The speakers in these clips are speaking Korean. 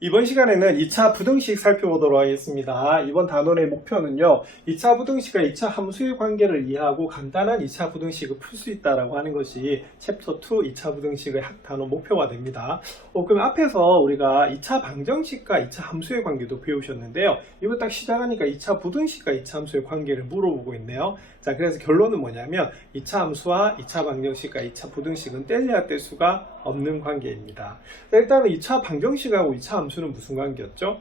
이번 시간에는 2차 부등식 살펴보도록 하겠습니다. 이번 단원의 목표는요, 2차 부등식과 2차 함수의 관계를 이해하고 간단한 2차 부등식을 풀 수 있다고 하는 것이 챕터 2 2차 부등식의 단원 목표가 됩니다. 그럼 앞에서 우리가 2차 방정식과 2차 함수의 관계도 배우셨는데요. 이거 딱 시작하니까 2차 부등식과 2차 함수의 관계를 물어보고 있네요. 자, 그래서 결론은 뭐냐면 2차 함수와 2차 방정식과 2차 부등식은 뗄래야 뗄 수가 없는 관계입니다. 자, 일단은 2차 방정식하고 2차 함수는 무슨 관계였죠?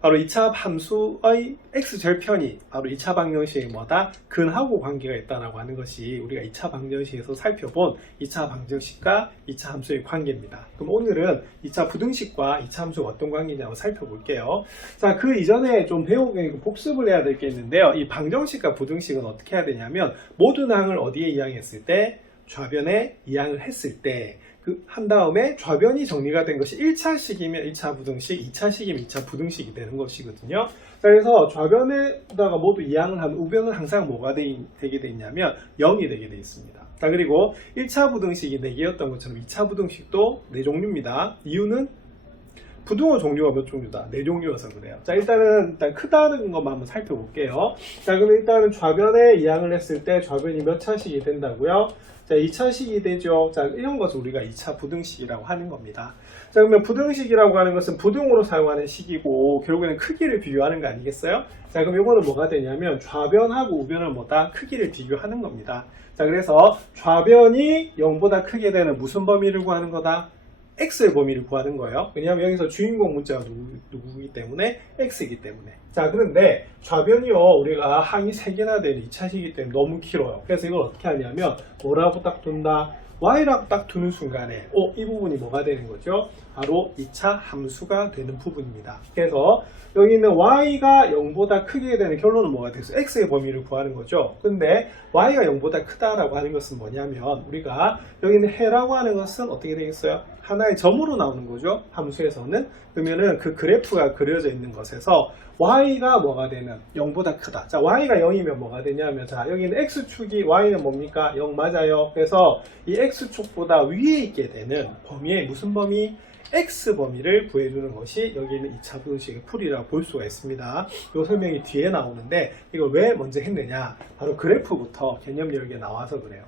바로 2차 함수의 x절편이 바로 2차 방정식의 뭐다? 근하고 관계가 있다고 하는 것이 우리가 2차 방정식에서 살펴본 2차 방정식과 2차 함수의 관계입니다. 그럼 오늘은 2차 부등식과 2차 함수가 어떤 관계냐고 살펴볼게요. 자, 그 이전에 좀 배우고 복습을 해야 될 게 있는데요. 이 방정식과 부등식은 어떻게 해야 되냐면 모든 항을 어디에 이항했을 때? 좌변에 이항을 했을 때 한 다음에 좌변이 정리가 된 것이 1차식이면 1차 부등식, 2차식이면 2차 부등식이 되는 것이거든요. 자, 그래서 좌변에다가 모두 이항을 하면 우변은 항상 뭐가 되게 돼 있냐면 0이 되게 돼 있습니다. 자, 그리고 1차 부등식이 4개였던 것처럼 2차 부등식도 4종류입니다. 이유는 부등호 종류가 몇 종류다? 4종류여서 그래요. 자, 일단 크다는 것만 한번 살펴볼게요. 자, 그럼 일단은 좌변에 이항을 했을 때 좌변이 몇 차식이 된다고요? 자, 2차식이 되죠. 자, 이런 것을 우리가 2차 부등식이라고 하는 겁니다. 자, 그러면 부등식이라고 하는 것은 부등호로 사용하는 식이고 결국에는 크기를 비교하는 거 아니겠어요? 자, 그럼 이거는 뭐가 되냐면 좌변하고 우변을 뭐다? 크기를 비교하는 겁니다. 자, 그래서 좌변이 0보다 크게 되는 무슨 범위를 구하는 거다? x의 범위를 구하는 거예요. 왜냐하면 여기서 주인공 문자가 누구이기 때문에 x이기 때문에. 자, 그런데 좌변이요, 우리가 항이 3개나 되는 2차식이기 때문에 너무 길어요. 그래서 이걸 어떻게 하냐면 뭐라고 딱 둔다? y라고 딱 두는 순간에 이 부분이 뭐가 되는 거죠? 바로 2차 함수가 되는 부분입니다. 그래서 여기 있는 y가 0보다 크게 되는 결론은 뭐가 되겠어요? x의 범위를 구하는 거죠. 근데 y가 0보다 크다라고 하는 것은 뭐냐면 우리가 여기 있는 해라고 하는 것은 어떻게 되겠어요? 하나의 점으로 나오는 거죠. 함수에서는. 그러면은 그 그래프가 그려져 있는 것에서 y가 뭐가 되는 0보다 크다. 자, y가 0이면 뭐가 되냐면 자, 여기는 x축이 y는 뭡니까? 0 맞아요. 그래서 이 x축보다 위에 있게 되는 범위의 무슨 범위? x 범위를 구해주는 것이 여기 있는 2차 부등식의 풀이라고 볼 수가 있습니다. 이 설명이 뒤에 나오는데 이걸 왜 먼저 했느냐? 바로 그래프부터 개념 열게 나와서 그래요.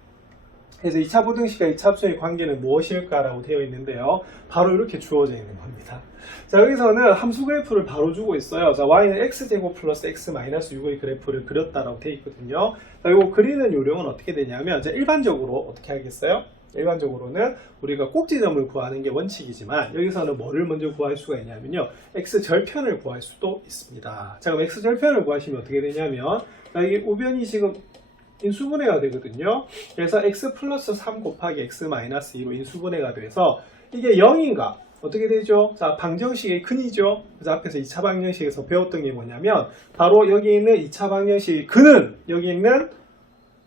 그래서 2차 부등식과 2차 함수의 관계는 무엇일까라고 되어 있는데요. 바로 이렇게 주어져 있는 겁니다. 자, 여기서는 함수 그래프를 바로 주고 있어요. 자, y는 x제곱 플러스 x 마이너스 6의 그래프를 그렸다라고 되어 있거든요. 자, 이거 그리는 요령은 어떻게 되냐면 일반적으로 어떻게 하겠어요? 일반적으로는 우리가 꼭지점을 구하는 게 원칙이지만 여기서는 뭐를 먼저 구할 수가 있냐면요. x절편을 구할 수도 있습니다. 자, 그럼 x절편을 구하시면 어떻게 되냐면 자, 이게 우변이 지금 인수분해가 되거든요. 그래서 x 플러스 3 곱하기 x 마이너스 2로 인수분해가 돼서 이게 0인가? 어떻게 되죠? 자, 방정식의 근이죠. 그래서 앞에서 2차 방정식에서 배웠던 게 뭐냐면 바로 여기 있는 2차 방정식의 근은 여기 있는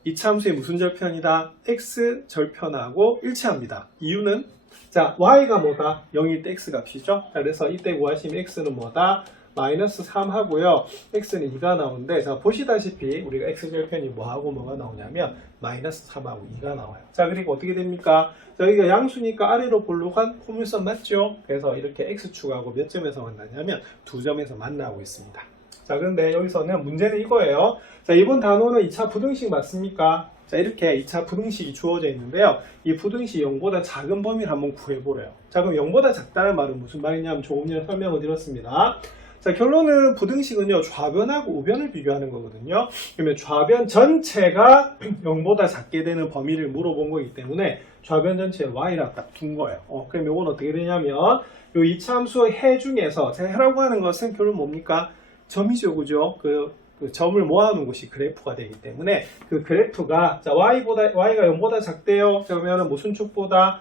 2차 함수의 무슨 절편이다? x 절편하고 일치합니다. 이유는 자, y가 뭐다? 0일 때 x 값이죠. 자, 그래서 이때 구하시면 x는 뭐다? 마이너스 3 하고요. x는 2가 나오는데 자, 보시다시피 우리가 x절편이 뭐하고 뭐가 나오냐면 마이너스 3하고 2가 나와요. 자, 그리고 어떻게 됩니까? 자, 여기가 양수니까 아래로 볼록한 포물선 맞죠? 그래서 이렇게 x축하고 몇 점에서 만나냐면 2점에서 만나고 있습니다. 자, 그런데 여기서는 문제는 이거예요. 자, 이번 단원은 2차 부등식 맞습니까? 자, 이렇게 2차 부등식이 주어져 있는데요. 이 부등식이 0보다 작은 범위를 한번 구해보래요. 자, 그럼 0보다 작다는 말은 무슨 말이냐면 조금 전에 설명을 드렸습니다. 자, 결론은 부등식은요, 좌변하고 우변을 비교하는 거거든요. 그러면 좌변 전체가 0보다 작게 되는 범위를 물어본 거기 때문에 좌변 전체에 y라 딱 둔 거예요. 그럼 이건 어떻게 되냐면 요 2차 함수의 해 중에서 자, 해라고 하는 것은 결론 뭡니까? 점이죠, 그죠? 그 점을 모아놓은 것이 그래프가 되기 때문에 그 그래프가 자, y가 0보다 작대요. 그러면 무슨 축보다?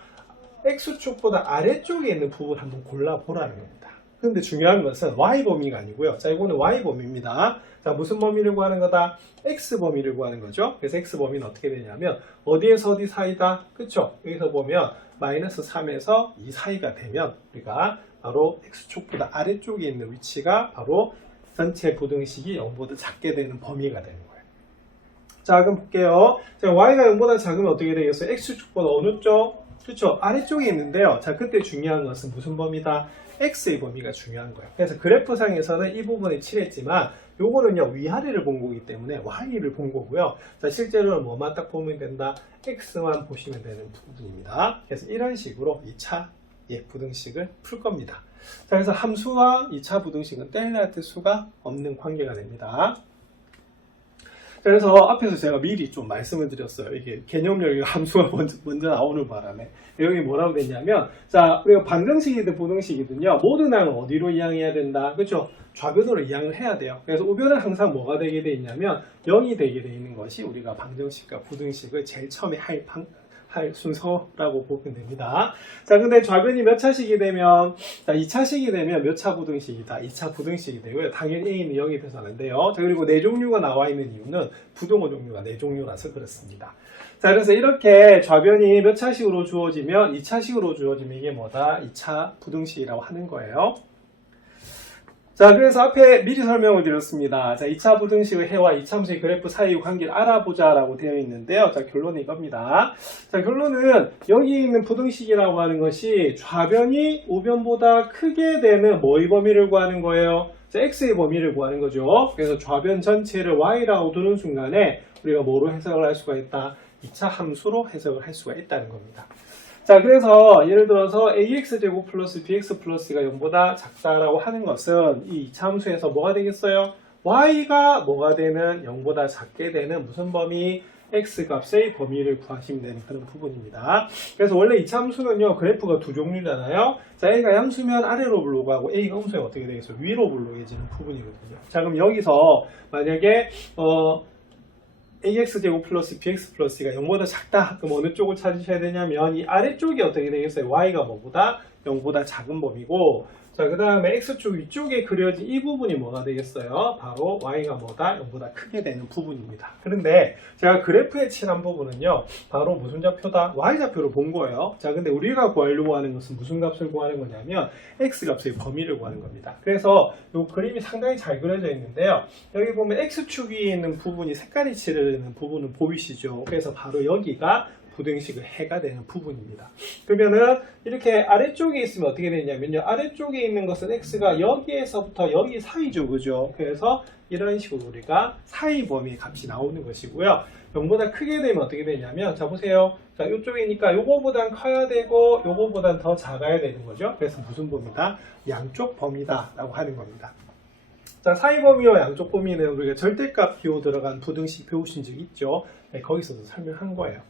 x축보다 아래쪽에 있는 부분 한번 골라보라는 겁니다. 근데 중요한 것은 y 범위가 아니고요. 자, 이거는 y 범위입니다. 자, 무슨 범위를 구하는 거다? x 범위를 구하는 거죠. 그래서 x 범위는 어떻게 되냐면 어디에서 어디 사이다? 그쵸? 여기서 보면 마이너스 3에서 2 사이가 되면 우리가 바로 x축보다 아래쪽에 있는 위치가 바로 전체 부등식이 0보다 작게 되는 범위가 되는 거예요. 자, 그럼 볼게요. 자, y가 0보다 작으면 어떻게 되겠어요? x축보다 어느 쪽? 그렇죠. 아래쪽에 있는데요. 자, 그때 중요한 것은 무슨 범위다? x의 범위가 중요한 거예요. 그래서 그래프상에서는 이 부분을 칠했지만 요거는요 위아래를 본 거기 때문에 y를 본 거고요. 자, 실제로는 뭐만 딱 보면 된다? x만 보시면 되는 부분입니다. 그래서 이런 식으로 2차 부등식을 풀 겁니다. 자, 그래서 함수와 2차 부등식은 뗄래야 뗄 수가 없는 관계가 됩니다. 그래서 앞에서 제가 미리 좀 말씀을 드렸어요. 이게 개념력 함수가 먼저 나오는 바람에 여기 뭐라고 됐냐면, 자, 우리가 반등식이든 부등식이든요 모든 항을 어디로 이항해야 된다, 그렇죠? 좌변으로 이항을 해야 돼요. 그래서 우변은 항상 뭐가 되게 돼 있냐면 0이 되게 돼 있는 것이 우리가 방정식과 부등식을 제일 처음에 할 순서라고 보면 됩니다. 자, 근데 좌변이 몇 차식이 되면, 자, 2차식이 되면 몇 차 부등식이다? 2차 부등식이 되고요. 당연히 A는 0이 돼서는 안 돼요. 자, 그리고 네 종류가 나와 있는 이유는 부등호 종류가 네 종류라서 그렇습니다. 자, 그래서 이렇게 좌변이 몇 차식으로 주어지면 2차식으로 주어지면 이게 뭐다? 2차 부등식이라고 하는 거예요. 자, 그래서 앞에 미리 설명을 드렸습니다. 자, 2차 부등식의 해와 이차함수의 그래프 사이의 관계를 알아보자 라고 되어 있는데요. 자, 결론은 이겁니다. 자, 결론은 여기 있는 부등식이라고 하는 것이 좌변이 우변보다 크게 되는 뭐의 범위를 구하는 거예요? 자, x의 범위를 구하는 거죠. 그래서 좌변 전체를 y라고 두는 순간에 우리가 뭐로 해석을 할 수가 있다? 2차 함수로 해석을 할 수가 있다는 겁니다. 자, 그래서 예를 들어서 ax제곱 플러스 bx 플러스가 0보다 작다라고 하는 것은 이 2차 함수에서 뭐가 되겠어요? y가 뭐가 되는 0보다 작게 되는 무슨 범위? x값의 범위를 구하시면 되는 그런 부분입니다. 그래서 원래 2차 함수는요 그래프가 두 종류잖아요. 자, a가 양수면 아래로 불러가고 a가 음수면 어떻게 되겠어요? 위로 불러지는 부분이거든요. 자, 그럼 여기서 만약에 ax제곱 플러스 bx 플러스가 0보다 작다. 그럼 어느 쪽을 찾으셔야 되냐면 이 아래쪽이 어떻게 되겠어요? y가 뭐보다 0보다 작은 범위고, 자, 그 다음에 x축 위쪽에 그려진 이 부분이 뭐가 되겠어요? 바로 y가 뭐다? 0보다 크게 되는 부분입니다. 그런데 제가 그래프에 칠한 부분은요 바로 무슨 좌표다? y좌표로 본 거예요. 자, 근데 우리가 구하려고 하는 것은 무슨 값을 구하는 거냐면 x값의 범위를 구하는 겁니다. 그래서 이 그림이 상당히 잘 그려져 있는데요, 여기 보면 x축 위에 있는 부분이 색깔이 칠해지는 부분은 보이시죠? 그래서 바로 여기가 부등식의 해가 되는 부분입니다. 그러면은 이렇게 아래쪽에 있으면 어떻게 되냐면요, 아래쪽에 있는 것은 x가 여기에서부터 여기 사이죠, 그죠? 그래서 이런 식으로 우리가 사이 범위의 값이 나오는 것이고요. 0보다 크게 되면 어떻게 되냐면, 자, 보세요. 자, 이쪽이니까 요거보단 커야 되고 요거보단 더 작아야 되는 거죠. 그래서 무슨 범위다? 양쪽 범위다 라고 하는 겁니다. 자, 사이 범위와 양쪽 범위는 우리가 절대값 비호 들어간 부등식 배우신 적 있죠? 네, 거기서도 설명한 거예요.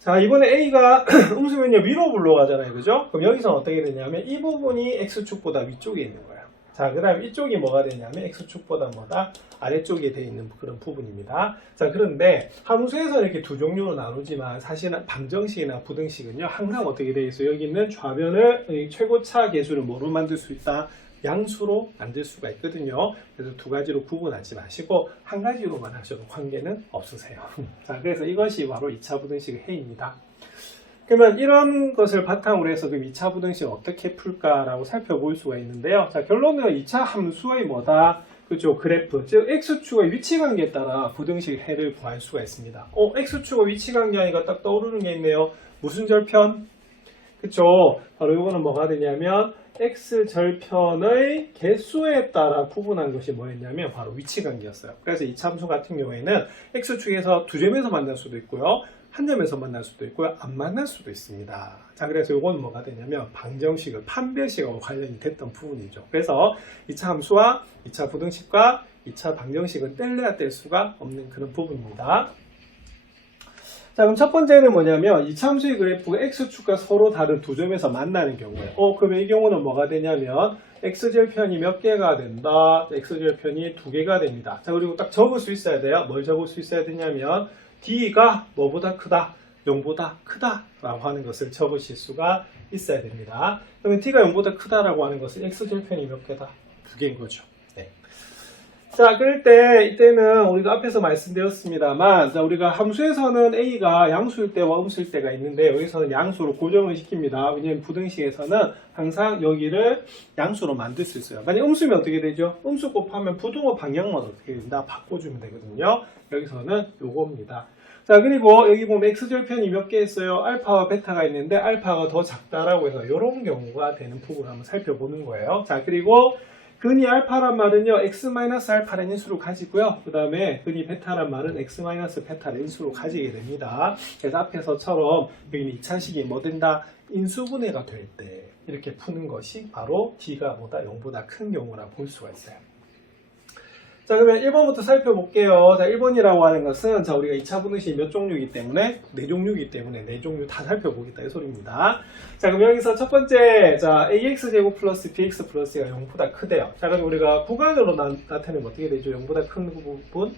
자, 이번에 a가 음수면요 위로 불러가잖아요, 그죠? 그럼 여기서는 어떻게 되냐면 이 부분이 x축보다 위쪽에 있는 거예요. 자, 그 다음 이쪽이 뭐가 되냐면 x축보다 뭐다? 아래쪽에 되어 있는 그런 부분입니다. 자, 그런데 함수에서 이렇게 두 종류로 나누지만 사실은 방정식이나 부등식은요 항상 어떻게 되어 있어요? 여기 있는 좌변을 최고차 계수를 뭐로 만들 수 있다? 양수로 만들 수가 있거든요. 그래서 두 가지로 구분하지 마시고 한 가지로만 하셔도 관계는 없으세요. 자, 그래서 이것이 바로 2차 부등식의 해입니다. 그러면 이런 것을 바탕으로 해서 그럼 2차 부등식을 어떻게 풀까라고 살펴볼 수가 있는데요. 자, 결론은 2차 함수의 뭐다? 그죠? 그래프, 즉 x축의 위치관계에 따라 부등식 해를 구할 수가 있습니다. x축의 위치관계가 딱 떠오르는 게 있네요. 무슨 절편? 그쵸? 바로 이거는 뭐가 되냐면 x절편의 개수에 따라 구분한 것이 뭐였냐면 바로 위치관계였어요. 그래서 이 참수 같은 경우에는 x축에서 두 점에서 만날 수도 있고요, 한 점에서 만날 수도 있고요, 안 만날 수도 있습니다. 자, 그래서 이건 뭐가 되냐면 방정식을 판별식하고 관련이 됐던 부분이죠. 그래서 2차 함수와 2차 부등식과 2차 방정식은 뗄래야 뗄 수가 없는 그런 부분입니다. 자, 그럼 첫 번째는 뭐냐면 2차 함수의 그래프가 x축과 서로 다른 두 점에서 만나는 경우예요. 그럼 이 경우는 뭐가 되냐면 x절편이 몇 개가 된다? x절편이 두 개가 됩니다. 자, 그리고 딱 적을 수 있어야 돼요. 뭘 적을 수 있어야 되냐면 d가 뭐보다 크다? 0보다 크다 라고 하는 것을 적으실 수가 있어야 됩니다. 그러면 d가 0보다 크다라고 하는 것은 x절편이 몇 개다? 두 개인 거죠. 네. 자, 그럴 때 이때는 우리가 앞에서 말씀드렸습니다만, 자, 우리가 함수에서는 a가 양수일 때와 음수일 때가 있는데 여기서는 양수로 고정을 시킵니다. 왜냐하면 부등식에서는 항상 여기를 양수로 만들 수 있어요. 만약 음수면 어떻게 되죠? 음수 곱하면 부등호 방향만 어떻게 된다? 바꿔주면 되거든요. 여기서는 요겁니다. 자, 그리고 여기 보면 x절편이 몇 개 있어요? 알파와 베타가 있는데 알파가 더 작다라고 해서 이런 경우가 되는 부분을 한번 살펴보는 거예요. 자, 그리고 근이 알파란 말은요, x-알파라는 인수를 가지고요. 그 다음에 근이 베타란 말은 x-베타라는 인수를 가지게 됩니다. 그래서 앞에서처럼 여기는 2차식이 뭐 된다? 인수분해가 될 때 이렇게 푸는 것이 바로 d가 0보다 큰 경우라 볼 수가 있어요. 자, 그러면 1번부터 살펴볼게요. 자, 1번이라고 하는 것은, 자, 우리가 2차 분식이 몇 종류이기 때문에, 4종류이기 때문에 4종류 다 살펴보겠다, 이 소리입니다. 자, 그럼 여기서 첫 번째, 자, ax제곱 플러스 bx 플러스가 0보다 크대요. 자, 그럼 우리가 구간으로 나타내면 어떻게 되죠? 0보다 큰 부분.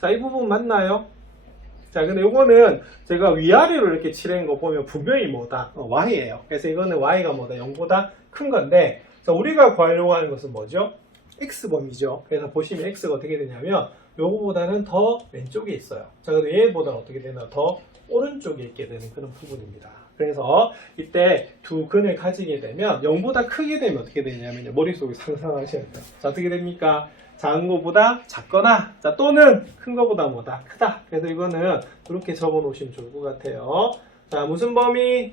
자, 이 부분 맞나요? 자, 근데 요거는 제가 위아래로 이렇게 칠한 거 보면 분명히 뭐다? y예요. 그래서 이거는 y가 뭐다? 0보다 큰 건데, 자, 우리가 구하려고 하는 것은 뭐죠? x범위죠. 그래서 보시면 x가 어떻게 되냐면 요거보다는 더 왼쪽에 있어요. 자, 그래도 얘보다는 어떻게 되나? 더 오른쪽에 있게 되는 그런 부분입니다. 그래서 이때 두 근을 가지게 되면 0보다 크게 되면 어떻게 되냐면 머릿속에 상상하셔야 돼요. 자, 어떻게 됩니까? 작은 것보다 작거나, 자, 또는 큰 것보다 뭐다? 크다. 그래서 이거는 이렇게 적어 놓으시면 좋을 것 같아요. 자, 무슨 범위?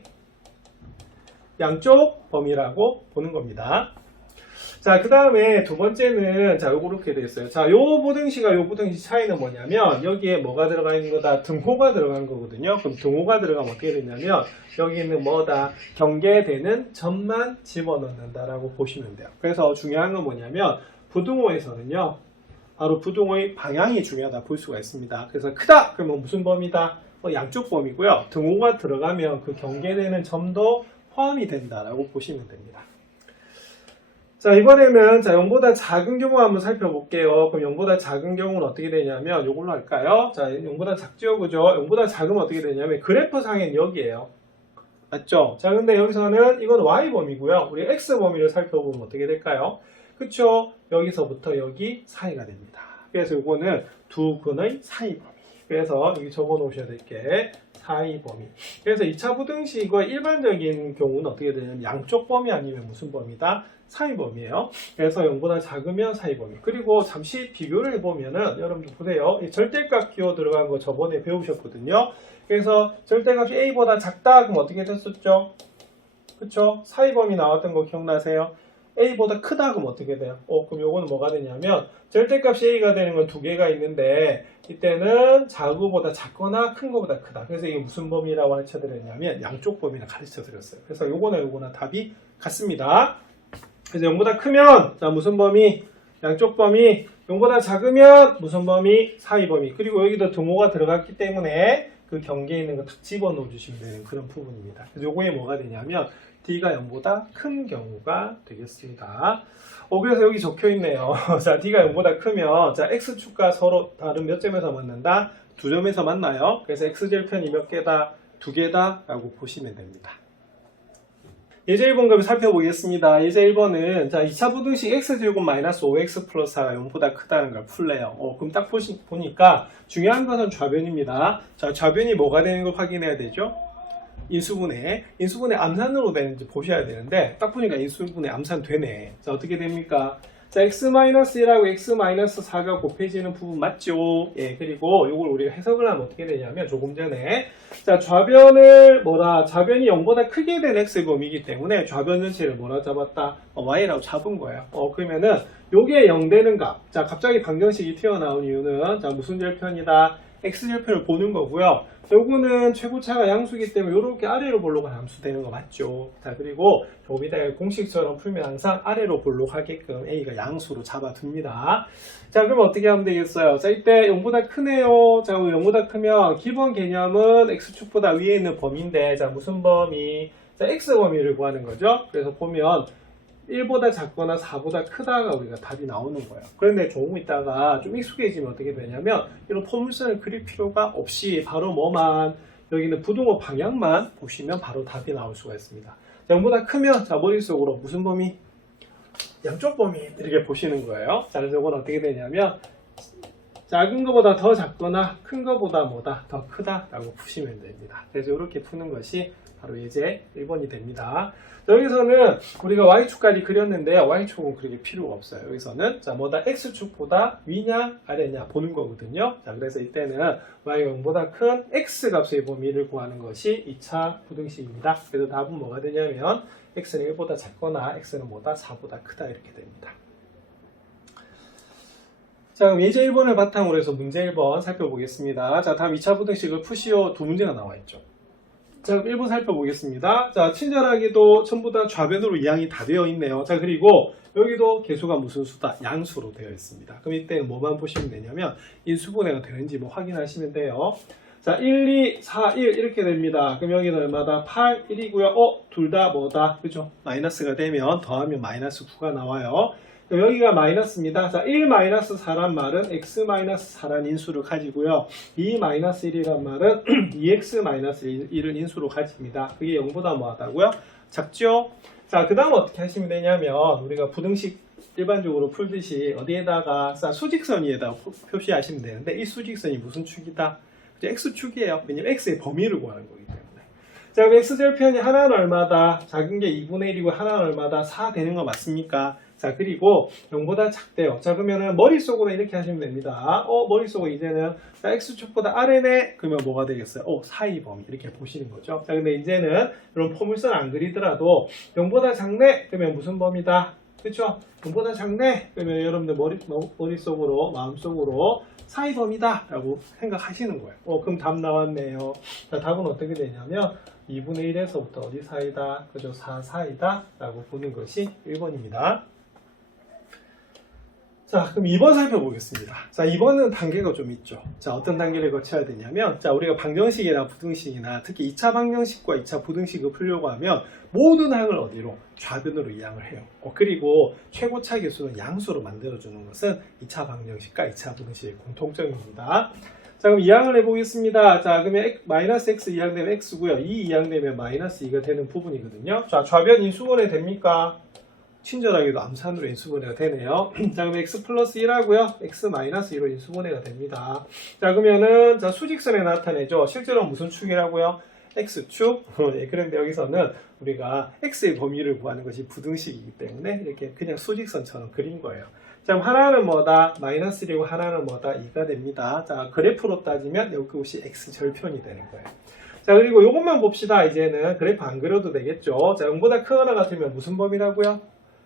양쪽 범위라고 보는 겁니다. 자, 그 다음에 두 번째는, 자, 요거 이렇게 되어 있어요. 자, 요 부등식과 요 부등식 차이는 뭐냐면, 여기에 뭐가 들어가 있는 거다? 등호가 들어간 거거든요. 그럼 등호가 들어가면 어떻게 되냐면, 여기는 뭐다? 경계되는 점만 집어넣는다라고 보시면 돼요. 그래서 중요한 건 뭐냐면, 부등호에서는요, 바로 부등호의 방향이 중요하다 볼 수가 있습니다. 그래서 크다! 그러면 무슨 범위다? 양쪽 범위고요. 등호가 들어가면 그 경계되는 점도 포함이 된다라고 보시면 됩니다. 자, 이번에는, 자, 0보다 작은 경우 한번 살펴볼게요. 그럼 0보다 작은 경우는 어떻게 되냐면, 요걸로 할까요? 자, 0보다 작죠, 그죠? 0보다 작으면 어떻게 되냐면, 그래프상엔 여기에요. 맞죠? 자, 근데 여기서는, 이건 Y범위고요. 우리 X범위를 살펴보면 어떻게 될까요? 그쵸? 여기서부터 여기 사이가 됩니다. 그래서 요거는 두 근의 사이 범위. 그래서 여기 적어 놓으셔야 될 게, 사이 범위. 그래서 2차 부등식의 일반적인 경우는 어떻게 되냐면, 양쪽 범위 아니면 무슨 범위다? 사이 범위예요. 그래서 0보다 작으면 사이 범위. 그리고 잠시 비교를 해보면은 여러분들 보세요. 이 절대값 기호 들어간 거 저번에 배우셨거든요. 그래서 절대값이 a보다 작다 그럼 어떻게 됐었죠? 그쵸? 사이 범위 나왔던 거 기억나세요? a보다 크다 그럼 어떻게 돼요? 그럼 요거는 뭐가 되냐면 절대값이 a가 되는 건 두 개가 있는데 이때는 작은보다 작거나 큰 거보다 크다. 그래서 이게 무슨 범위라고 가르쳐 드렸냐면 양쪽 범위를 가르쳐 드렸어요. 그래서 요거나 답이 같습니다. 그래서 0보다 크면, 자, 무슨 범위? 양쪽 범위. 0보다 작으면, 무슨 범위? 사이 범위. 그리고 여기도 등호가 들어갔기 때문에 그 경계에 있는 거 딱 집어넣어 주시면 되는 그런 부분입니다. 그래서 요거에 뭐가 되냐면, d가 0보다 큰 경우가 되겠습니다. 그래서 여기 적혀 있네요. 자, d가 0보다 크면, 자, x축과 서로 다른 몇 점에서 만난다? 두 점에서 만나요. 그래서 x절편이 몇 개다? 두 개다? 라고 보시면 됩니다. 예제 1번 살펴보겠습니다. 예제 1번은 자 2차 부등식 x제곱 마이너스 5x 플러스 4가 0보다 크다는 걸 풀래요. 그럼 딱 보니까 중요한 것은 좌변입니다. 자, 좌변이 뭐가 되는 걸 확인해야 되죠? 인수분해 암산으로 되는지 보셔야 되는데 딱 보니까 인수분해 암산 되네. 자, 어떻게 됩니까? 자, x-1하고 x-4가 곱해지는 부분 맞죠? 예, 그리고 이걸 우리가 해석을 하면 어떻게 되냐면 조금 전에 자, 좌변이 0보다 크게 된 x의 범위이기 때문에 좌변 전체를 뭐라 잡았다? y라고 잡은 거예요. 그러면은 요게 0 되는 값. 자, 갑자기 방정식이 튀어나온 이유는 자, 무슨 절편이다? x절편을 보는 거고요. 요거는 최고차가 양수이기 때문에 이렇게 아래로 볼록한 함수되는 거 맞죠? 자, 그리고 조금 이따 공식처럼 풀면 항상 아래로 볼록하게끔 a가 양수로 잡아둡니다. 자, 그럼 어떻게 하면 되겠어요? 자, 이때 0보다 크네요. 자, 0보다 크면 기본 개념은 x축보다 위에 있는 범위인데 자, 무슨 범위? 자, x범위를 구하는 거죠. 그래서 보면 1보다 작거나 4보다 크다가 우리가 답이 나오는 거예요. 그런데 조금 있다가 좀 익숙해지면 어떻게 되냐면 이런 포물선을 그릴 필요가 없이 바로 뭐만 여기는 부등호 방향만 보시면 바로 답이 나올 수가 있습니다. 0보다 크면 자, 머릿속으로 무슨 범위? 양쪽 범위 이렇게 보시는 거예요. 자, 그래서 이건 어떻게 되냐면 작은 것보다 더 작거나 큰 것보다 뭐다 더 크다라고 푸시면 됩니다. 그래서 이렇게 푸는 것이 바로 예제 1번이 됩니다. 여기서는 우리가 y축까지 그렸는데요. y축은 그렇게 필요가 없어요. 여기서는 자 뭐다 x축보다 위냐 아래냐 보는 거거든요. 자 그래서 이때는 y가 0보다 큰 x값의 범위를 구하는 것이 2차 부등식입니다. 그래서 답은 뭐가 되냐면 x는 1보다 작거나 x는 뭐다 4보다 크다 이렇게 됩니다. 자, 그럼 예제 1번을 바탕으로 해서 문제 1번 살펴보겠습니다. 자, 다음 2차 부등식을 푸시오 두 문제가 나와 있죠. 자, 그럼 1번 살펴보겠습니다. 자, 친절하게도 전부 다 좌변으로 이항이 다 되어 있네요. 자, 그리고 여기도 개수가 무슨 수다? 양수로 되어 있습니다. 그럼 이때는 뭐만 보시면 되냐면 인수분해가 되는지 뭐 확인하시면 돼요. 자, 1, 2, 4, 1 이렇게 됩니다. 그럼 여기는 얼마다? 8, 1이고요. 둘 다 뭐다? 그죠? 마이너스가 되면 더하면 마이너스 9가 나와요. 여기가 마이너스입니다. 자, 1-4란 말은 x-4란 인수를 가지고요. 2-1이란 말은 2x-1을 인수로 가집니다. 그게 0보다 뭐하다고요? 작죠? 자, 그 다음 어떻게 하시면 되냐면 우리가 부등식 일반적으로 풀듯이 어디에다가 수직선 위에다 표시하시면 되는데 이 수직선이 무슨 축이다? x축이에요. 왜냐면 x의 범위를 구하는 거기 때문에. 자, 그럼 x절편이 하나는 얼마다? 작은 게 2분의 1이고 하나는 얼마다? 4 되는 거 맞습니까? 자, 그리고 0보다 작대요. 자, 그러면은 머릿속으로 이렇게 하시면 됩니다. 머릿속으로 이제는 자, x축보다 아래네? 그러면 뭐가 되겠어요? 사이 범위 이렇게 보시는 거죠. 자, 근데 이제는 이런 포물선 안 그리더라도 0보다 작네? 그러면 무슨 범위다? 그렇죠? 0보다 작네? 그러면 여러분들 머릿속으로 마음속으로 사이 범위다 라고 생각하시는 거예요. 그럼 답 나왔네요. 자, 답은 어떻게 되냐면 2분의 1에서부터 어디 사이다? 그죠? 4 사이다 라고 보는 것이 1번입니다. 자, 그럼 2번 살펴보겠습니다. 자, 2번은 단계가 좀 있죠. 자, 어떤 단계를 거쳐야 되냐면, 자, 우리가 방정식이나 부등식이나 특히 2차 방정식과 2차 부등식을 풀려고 하면 모든 항을 어디로? 좌변으로 이항을 해요. 그리고 최고차 계수는 양수로 만들어주는 것은 2차 방정식과 2차 부등식의 공통점입니다. 자, 그럼 이항을 해보겠습니다. 자, 그러면 마이너스 x 이항되면 x고요. 2 이항되면 마이너스 2가 되는 부분이거든요. 자, 좌변 인수분해 됩니까? 친절하게도 암산으로 인수분해가 되네요. 자, 그럼 x 플러스 1하고요. x 마이너스 1로 인수분해가 됩니다. 자, 그러면은 자, 수직선에 나타내죠. 실제로 무슨 축이라고요? x축. 네, 그런데 여기서는 우리가 x의 범위를 구하는 것이 부등식이기 때문에 이렇게 그냥 수직선처럼 그린 거예요. 자, 그럼 하나는 뭐다? 마이너스 1이고 하나는 뭐다? 2가 됩니다. 자, 그래프로 따지면 이것이 x절편이 되는 거예요. 자, 그리고 이것만 봅시다. 이제는 그래프 안 그려도 되겠죠. 자, 0보다 크거나 같으면 무슨 범위라고요?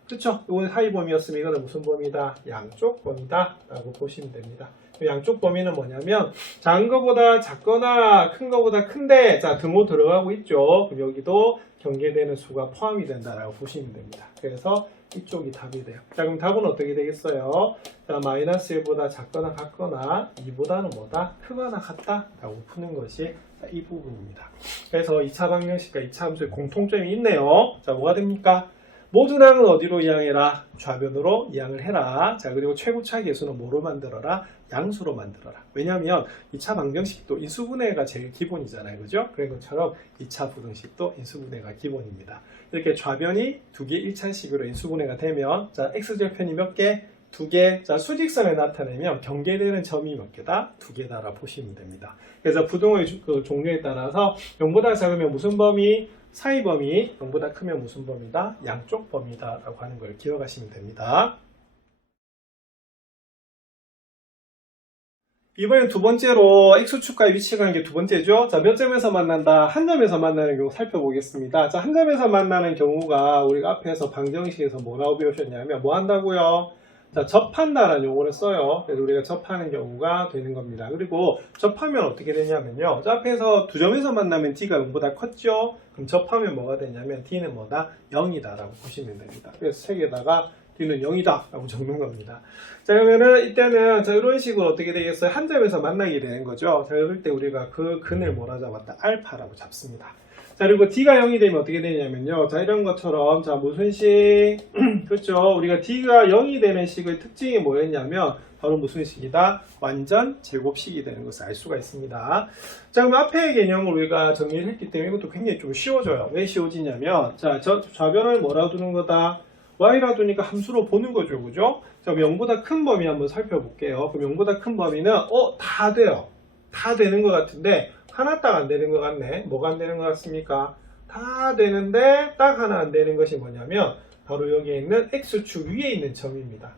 그쵸? 이건 사이 범위였으면 이거는 무슨 범위다? 양쪽 범위다 라고 보시면 됩니다. 양쪽 범위는 뭐냐면 작은 거보다 작거나 큰 거보다 큰데 자, 등호 들어가고 있죠. 그럼 여기도 경계되는 수가 포함이 된다라고 보시면 됩니다. 그래서 이쪽이 답이 돼요. 자, 그럼 답은 어떻게 되겠어요? 자, 마이너스 1보다 작거나 같거나 2보다는 뭐다? 크거나 같다 라고 푸는 것이 이 부분입니다. 그래서 2차 방정식과 2차 함수의 공통점이 있네요. 자, 뭐가 됩니까? 모든 항은 어디로 이항해라? 좌변으로 이항을 해라. 자, 그리고 최고차 계수는 뭐로 만들어라? 양수로 만들어라. 왜냐하면 2차 방정식도 인수분해가 제일 기본이잖아요. 그죠? 그런 것처럼 2차 부등식도 인수분해가 기본입니다. 이렇게 좌변이 두 개 1차식으로 인수분해가 되면 자, x절편이 몇 개? 2개. 자, 수직선에 나타내면 경계되는 점이 몇 개다? 2개다라 보시면 됩니다. 그래서 부등호의 종류에 따라서 0보다 작으면 무슨 범위? 사이 범위, 0보다 크면 무슨 범위다? 양쪽 범위다 라고 하는 걸 기억하시면 됩니다. 이번엔 두 번째로 x축과의 위치관계 두 번째죠. 자, 몇 점에서 만난다? 한 점에서 만나는 경우 살펴보겠습니다. 자, 한 점에서 만나는 경우가 우리가 앞에서 방정식에서 뭐라고 배우셨냐면 뭐 한다고요? 자, 접한다라는 용어를 써요. 그래서 우리가 접하는 경우가 되는 겁니다. 그리고 접하면 어떻게 되냐면요. 자, 앞에서 두 점에서 만나면 d가 0보다 컸죠? 그럼 접하면 뭐가 되냐면 d는 뭐다? 0이다 라고 보시면 됩니다. 그래서 책에다가 d는 0이다 라고 적는 겁니다. 자, 그러면은 이때는 자, 이런 식으로 어떻게 되겠어요? 한 점에서 만나게 되는 거죠. 자, 이럴 때 우리가 그 근을 뭐라 잡았다? 알파라고 잡습니다. 자, 그리고 d가 0이 되면 어떻게 되냐면요. 자, 이런 것처럼, 자, 무슨 식? 그렇죠. 우리가 d가 0이 되는 식의 특징이 뭐였냐면, 바로 무슨 식이다? 완전 제곱식이 되는 것을 알 수가 있습니다. 자, 그럼 앞의 개념을 우리가 정리를 했기 때문에 이것도 굉장히 좀 쉬워져요. 왜 쉬워지냐면, 자, 저 좌변을 뭐라고 두는 거다? y라 두니까 함수로 보는 거죠. 그죠? 자, 그럼 0보다 큰 범위 한번 살펴볼게요. 그럼 0보다 큰 범위는 다 돼요. 다 되는 것 같은데 하나 딱 안 되는 것 같네. 뭐가 안 되는 것 같습니까? 다 되는데 딱 하나 안 되는 것이 뭐냐면 바로 여기에 있는 x축 위에 있는 점입니다.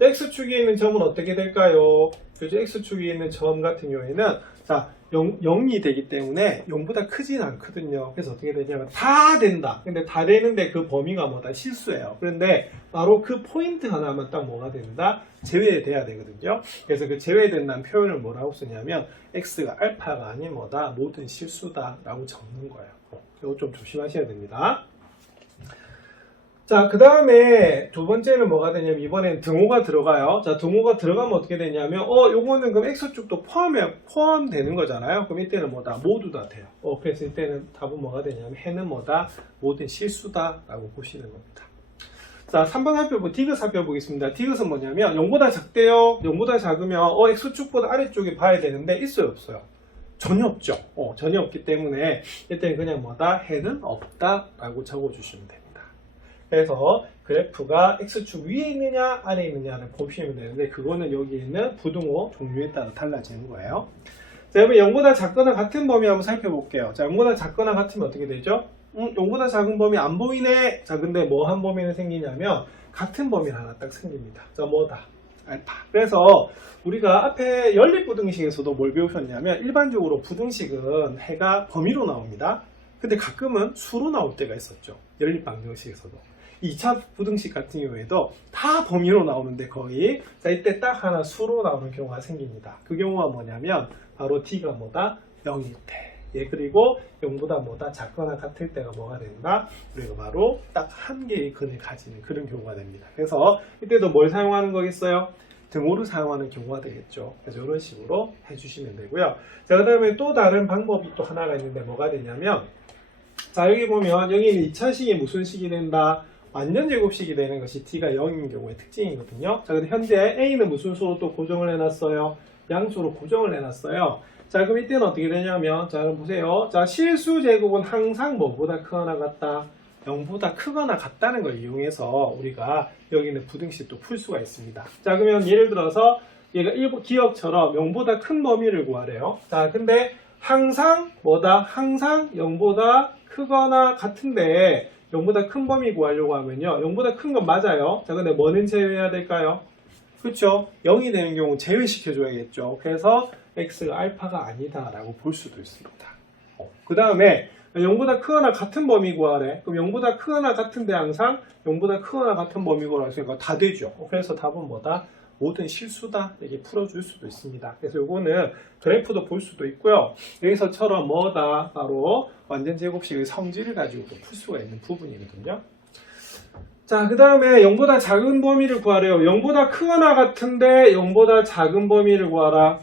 x축 위에 있는 점은 어떻게 될까요? 그죠? x축 위에 있는 점 같은 경우에는 자 0이 되기 때문에 0보다 크진 않거든요. 그래서 어떻게 되냐면 다 된다. 근데 다 되는데 그 범위가 뭐다? 실수예요. 그런데 바로 그 포인트 하나만 딱 뭐가 된다? 제외돼야 되거든요. 그래서 그 제외된다는 표현을 뭐라고 쓰냐면 x가 알파가 아닌 뭐다? 모든 실수다 라고 적는 거예요. 이거 좀 조심하셔야 됩니다. 자, 그 다음에 두 번째는 뭐가 되냐면 이번엔 등호가 들어가요. 자, 등호가 들어가면 어떻게 되냐면 요거는 그럼 x축도 포함되는 거잖아요. 그럼 이때는 뭐다? 모두 다 돼요. 그래서 이때는 답은 뭐가 되냐면 해는 뭐다? 모든 실수다 라고 보시는 겁니다. 자, 3번 디귿 살펴보겠습니다. 디귿은 뭐냐면 0보다 작대요. 0보다 작으면 x축보다 아래쪽에 봐야 되는데 있어요, 없어요? 전혀 없죠. 전혀 없기 때문에 이때는 그냥 뭐다? 해는 없다 라고 적어주시면 됩니다. 그래서 그래프가 x축 위에 있느냐 아래에 있느냐를 보시면 되는데 그거는 여기 있는 부등호 종류에 따라 달라지는 거예요. 자, 여러분 0보다 작거나 같은 범위 한번 살펴볼게요. 자, 0보다 작거나 같으면 어떻게 되죠? 0보다 작은 범위 안 보이네. 자, 근데 뭐 한 범위는 생기냐면 같은 범위 하나 딱 생깁니다. 자, 뭐다? 알파. 그래서 우리가 앞에 연립부등식에서도 뭘 배우셨냐면 일반적으로 부등식은 해가 범위로 나옵니다. 근데 가끔은 수로 나올 때가 있었죠. 연립방정식에서도. 2차 부등식 같은 경우에도 다 범위로 나오는데 거의 자 이때 딱 하나 수로 나오는 경우가 생깁니다. 그 경우가 뭐냐면 바로 d가 뭐다? 0일 때. 예, 그리고 0보다 뭐다? 작거나 같을 때가 뭐가 된다? 우리가 바로 딱 한 개의 근을 가지는 그런 경우가 됩니다. 그래서 이때도 뭘 사용하는 거겠어요? 등호를 사용하는 경우가 되겠죠. 그래서 이런 식으로 해주시면 되고요. 자, 그 다음에 또 다른 방법이 또 하나가 있는데 뭐가 되냐면 자, 여기 보면 여기는 2차식이 무슨 식이 된다? 완전 제곱식이 되는 것이 t가 0인 경우의 특징이거든요. 자, 근데 현재 a는 무슨 수로 또 고정을 해놨어요? 양수로 고정을 해놨어요. 자, 그럼 이때는 어떻게 되냐면 자, 그럼 보세요. 자, 실수 제곱은 항상 뭐보다 크거나 같다? 0보다 크거나 같다는 걸 이용해서 우리가 여기 있는 부등식도 풀 수가 있습니다. 자, 그러면 예를 들어서 얘가 기억처럼 0보다 큰 범위를 구하래요. 자, 근데 항상 뭐다? 항상 0보다 크거나 같은데 0보다 큰 범위 구하려고 하면요. 0보다 큰 건 맞아요. 자, 근데 뭐는 제외해야 될까요? 그렇죠? 0이 되는 경우 제외시켜줘야겠죠. 그래서 x가 알파가 아니다라고 볼 수도 있습니다. 그 다음에 0보다 크거나 같은 범위 구하래. 그럼 0보다 크거나 같은데 항상 0보다 크거나 같은 범위 구하라 했으니까 다 되죠. 그래서 답은 뭐다? 모든 실수다. 이렇게 풀어줄 수도 있습니다. 그래서 요거는 그래프도 볼 수도 있고요. 여기서처럼 뭐다? 바로 완전 제곱식의 성질을 가지고 풀 수가 있는 부분이거든요. 자, 그 다음에 0보다 작은 범위를 구하래요. 0보다 크거나 같은데 0보다 작은 범위를 구하라.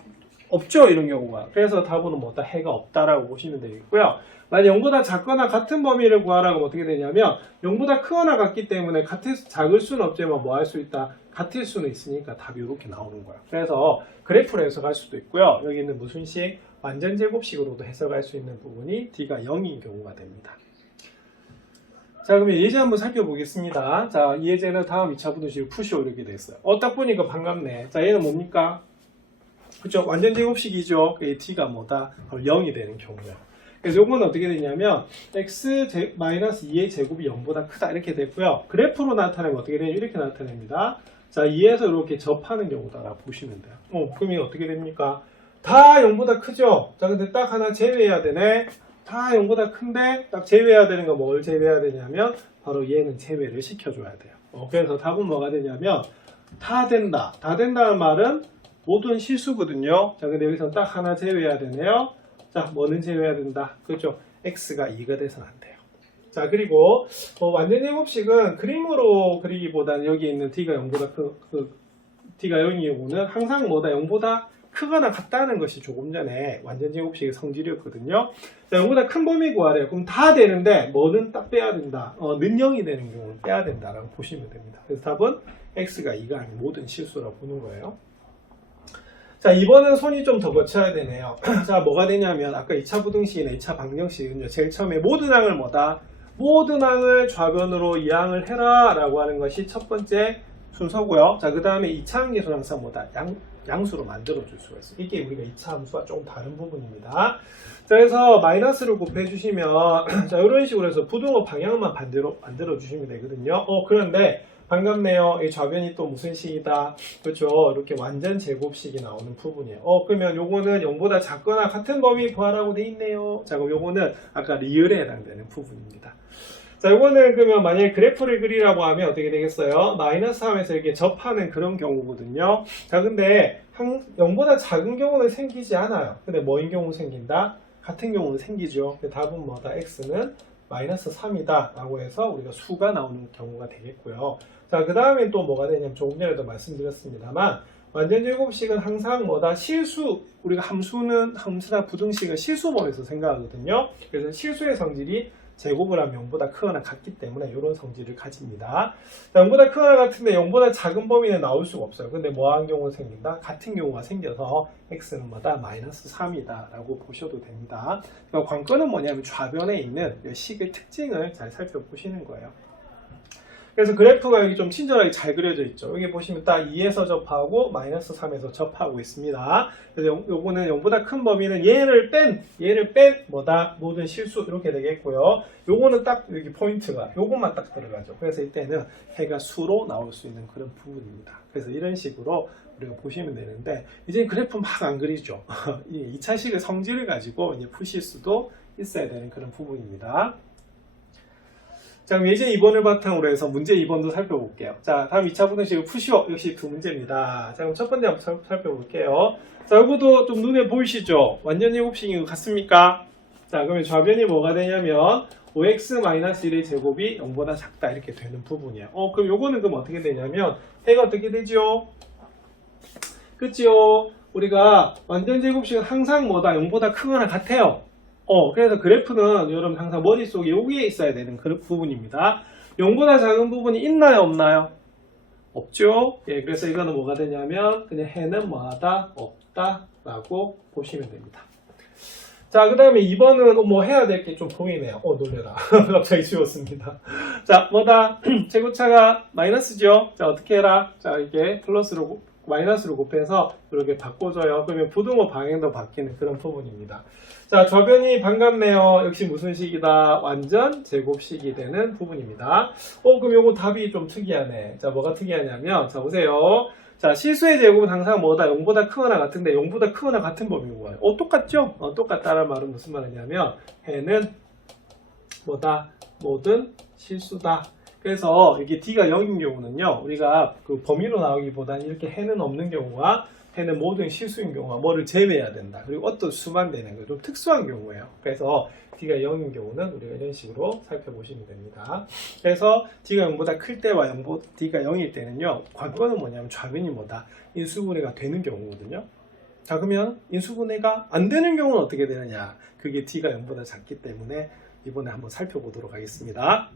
없죠, 이런 경우가. 그래서 답은 뭐다? 해가 없다라고 보시면 되겠고요. 만약 0보다 작거나 같은 범위를 구하라고 하면 어떻게 되냐면 0보다 크거나 같기 때문에 작을 수는 없지만 뭐 할 수 있다? 같을 수는 있으니까 답이 이렇게 나오는 거예요. 그래서 그래프로 해석할 수도 있고요. 여기 있는 무슨 식? 완전 제곱식으로도 해석할 수 있는 부분이 d가 0인 경우가 됩니다. 자, 그러면 예제 한번 살펴보겠습니다. 자, 이 예제는 다음 2차 부등식을 푸시오 이렇게 됐어요. 딱 보니까 반갑네. 자, 얘는 뭡니까? 그쵸? 완전 제곱식이죠. t가 뭐다? 0이 되는 경우예요. 그래서 요거는 어떻게 되냐면 x-2의 제곱이 0보다 크다 이렇게 됐고요. 그래프로 나타내면 어떻게 되냐면 이렇게 나타냅니다. 자, 2에서 이렇게 접하는 경우다라고 보시면 돼요. 그럼 이게 어떻게 됩니까? 다 0보다 크죠? 자, 근데 딱 하나 제외해야 되네. 다 0보다 큰데 딱 제외해야 되는 거 뭘 제외해야 되냐면 바로 얘는 제외를 시켜줘야 돼요. 그래서 답은 뭐가 되냐면 다 된다. 다 된다는 말은 모든 실수거든요. 자, 근데 여기서 딱 하나 제외해야 되네요. 자, 뭐는 제외해야 된다? 그렇죠? x가 2가 돼서는 안 돼요. 자, 그리고 완전 제곱식은 그림으로 그리기보다는 여기 있는 d가 0보다 d가 0이 경우는 항상 뭐다? 0보다 크거나 같다는 것이 조금 전에 완전 제곱식의 성질이었거든요. 자, 0보다 큰 범위 구하래요. 그럼 다 되는데 뭐는 딱 빼야 된다. 는 0이 되는 경우는 빼야 된다라고 보시면 됩니다. 그래서 답은 x가 2가 아닌 모든 실수라고 보는 거예요. 자, 이번은 손이 좀 더 거쳐야 되네요. 자, 뭐가 되냐면 아까 2차 부등식이나 2차 방정식은요. 제일 처음에 모든 항을 뭐다? 모든 항을 좌변으로 이항을 해라 라고 하는 것이 첫 번째 순서고요. 자, 그 다음에 2차 함계수는 항상 뭐다? 양수로 만들어 줄 수가 있어요. 이게 우리가 2차 함수와 조금 다른 부분입니다. 자, 그래서 마이너스를 곱해 주시면 자, 이런 식으로 해서 부등호 방향만 반대로 만들어 주시면 되거든요. 그런데 반갑네요. 이 좌변이 또 무슨 식이다? 그렇죠. 이렇게 완전 제곱식이 나오는 부분이에요. 그러면 요거는 0보다 작거나 같은 범위 구하라고 돼 있네요. 자, 그럼 요거는 아까 리을에 해당되는 부분입니다. 자, 요거는 그러면 만약에 그래프를 그리라고 하면 어떻게 되겠어요? 마이너스 3에서 이렇게 접하는 그런 경우거든요. 자, 근데 0보다 작은 경우는 생기지 않아요. 근데 뭐인 경우 생긴다? 같은 경우는 생기죠. 답은 뭐다? x는 마이너스 3이다 라고 해서 우리가 수가 나오는 경우가 되겠고요. 자, 그 다음에 또 뭐가 되냐면 조금 전에도 말씀드렸습니다만 완전 제곱식은 항상 뭐다? 실수, 우리가 함수나 부등식은 실수범에서 생각하거든요. 그래서 실수의 성질이 제곱을 하면 0보다 크거나 같기 때문에 이런 성질을 가집니다. 자, 0보다 크거나 같은데 0보다 작은 범위는 나올 수가 없어요. 근데 뭐한 경우가 생긴다? 같은 경우가 생겨서 x는 뭐다? 마이너스 3이다 라고 보셔도 됩니다. 그러니까 관건은 뭐냐면 좌변에 있는 식의 특징을 잘 살펴보시는 거예요. 그래서 그래프가 여기 좀 친절하게 잘 그려져 있죠. 여기 보시면 딱 2에서 접하고 마이너스 3에서 접하고 있습니다. 그래서 요거는 0보다 큰 범위는 얘를 뺀 뭐다? 모든 실수 이렇게 되겠고요. 요거는 딱 여기 포인트가 요것만 딱 들어가죠. 그래서 이때는 해가 수로 나올 수 있는 그런 부분입니다. 그래서 이런 식으로 우리가 보시면 되는데 이제 그래프 막 안 그리죠. 이 2차식의 성질을 가지고 이제 푸실 수도 있어야 되는 그런 부분입니다. 자, 그럼 예제 2번을 바탕으로 해서 문제 2번도 살펴볼게요. 자, 다음 2차 부등식을 푸시오. 역시 두 문제입니다. 자, 그럼 첫 번째 한번 살펴볼게요. 자, 이것도 좀 눈에 보이시죠? 완전 제곱식인 것 같습니까? 자, 그러면 좌변이 뭐가 되냐면 5x-1의 제곱이 0보다 작다 이렇게 되는 부분이에요. 그럼 요거는 그럼 어떻게 되냐면 해가 어떻게 되죠? 그치요? 우리가 완전 제곱식은 항상 뭐다? 0보다 크거나 같아요. 그래서 그래프는 여러분 항상 머릿속에 여기에 있어야 되는 그런 부분입니다. 0보다 작은 부분이 있나요? 없나요? 없죠? 예, 그래서 이거는 뭐가 되냐면 그냥 해는 뭐하다? 없다 라고 보시면 됩니다. 자, 그 다음에 2번은 뭐 해야 될 게 좀 보이네요. 놀래라. 갑자기 지웠습니다. 자, 뭐다? 제곱차가 마이너스죠? 자, 어떻게 해라? 자, 이게 플러스로 마이너스로 곱해서 이렇게 바꿔줘요. 그러면 부등호 방향도 바뀌는 그런 부분입니다. 자, 좌변이 반갑네요. 역시 무슨 식이다? 완전 제곱식이 되는 부분입니다. 그럼 요거 답이 좀 특이하네. 자, 뭐가 특이하냐면, 자, 보세요. 자, 실수의 제곱은 항상 뭐다? 0보다 크거나 같은데 0보다 크거나 같은 범위인 거예요. 똑같죠? 똑같다는 말은 무슨 말이냐면 해는 뭐다? 모든 실수다. 그래서 이게 D가 0인 경우는요, 우리가 그 범위로 나오기보다는 이렇게 해는 없는 경우와 해는 모든 실수인 경우가 뭐를 제외해야 된다. 그리고 어떤 수만 되는 거 좀 특수한 경우예요. 그래서 D가 0인 경우는 우리가 이런 식으로 살펴보시면 됩니다. 그래서 D가 0보다 클 때와 D가 0일 때는요, 관건은 뭐냐면 좌변이 뭐다? 인수분해가 되는 경우거든요. 자, 그러면 인수분해가 안 되는 경우는 어떻게 되느냐? 그게 D가 0보다 작기 때문에 이번에 한번 살펴보도록 하겠습니다.